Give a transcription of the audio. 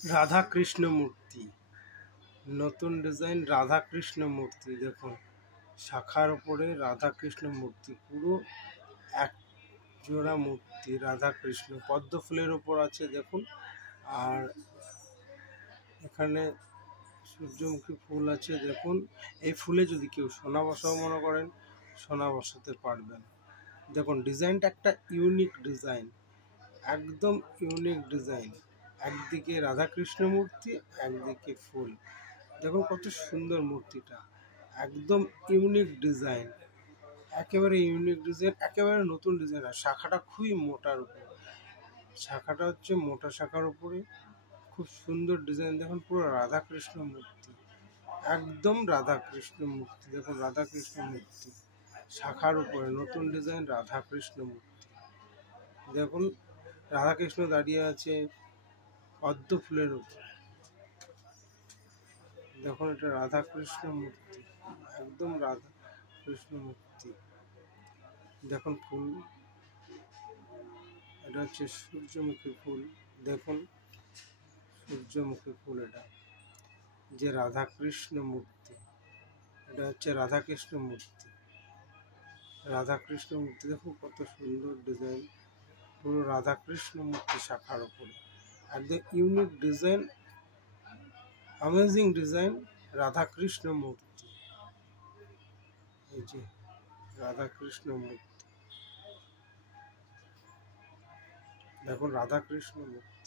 রাধা কৃষ্ণ মূর্তি, নতুন ডিজাইন রাধা কৃষ্ণ মূর্তি। দেখুন শাখার উপরে রাধা কৃষ্ণ মূর্তি, পুরো এক জোড়া মূর্তি রাধা কৃষ্ণ, পদ্ম ফুলের উপর আছে দেখুন। আর এখানে সূর্যমুখী ফুল আছে দেখুন। এই ফুলে যদি কেউ সোনা বসাও মনে করেন, সোনা বসাতে পারবেন। দেখুন ডিজাইনটা একটা ইউনিক ডিজাইন, একদম ইউনিক ডিজাইন। একদিকে রাধাকৃষ্ণ মূর্তি, একদিকে ফুল। দেখুন কত সুন্দর মূর্তিটা, একদম ইউনিক ডিজাইন, একেবারে ইউনিক ডিজাইন, একেবারে নতুন ডিজাইন। আর শাখাটা খুবই মোটার উপরে, শাখাটা হচ্ছে মোটা শাখার উপরে, খুব সুন্দর ডিজাইন। দেখুন পুরো রাধাকৃষ্ণ মূর্তি, একদম রাধাকৃষ্ণ মূর্তি। দেখুন রাধাকৃষ্ণ মূর্তি শাখার উপরে, নতুন ডিজাইন রাধাকৃষ্ণ মূর্তি। দেখুন রাধাকৃষ্ণ দাঁড়িয়ে আছে পদ্ম ফুলের উপর। দেখুন এটা রাধাকৃষ্ণ মূর্তি, একদম রাধাকৃষ্ণ মূর্তি। দেখুন ফুল, এটা হচ্ছে সূর্যমুখী ফুল। দেখুন সূর্যমুখী ফুল, এটা যে রাধাকৃষ্ণ মূর্তি, এটা হচ্ছে রাধাকৃষ্ণ মূর্তি, রাধাকৃষ্ণ মূর্তি। দেখুন কত সুন্দর ডিজাইন, পুরো রাধাকৃষ্ণ মূর্তি শাখার উপরে, একদম unique design, amazing design Radhakrishna মূর্তি। এই যে রাধাকৃষ্ণ মূর্তি, দেখুন রাধাকৃষ্ণ মূর্তি।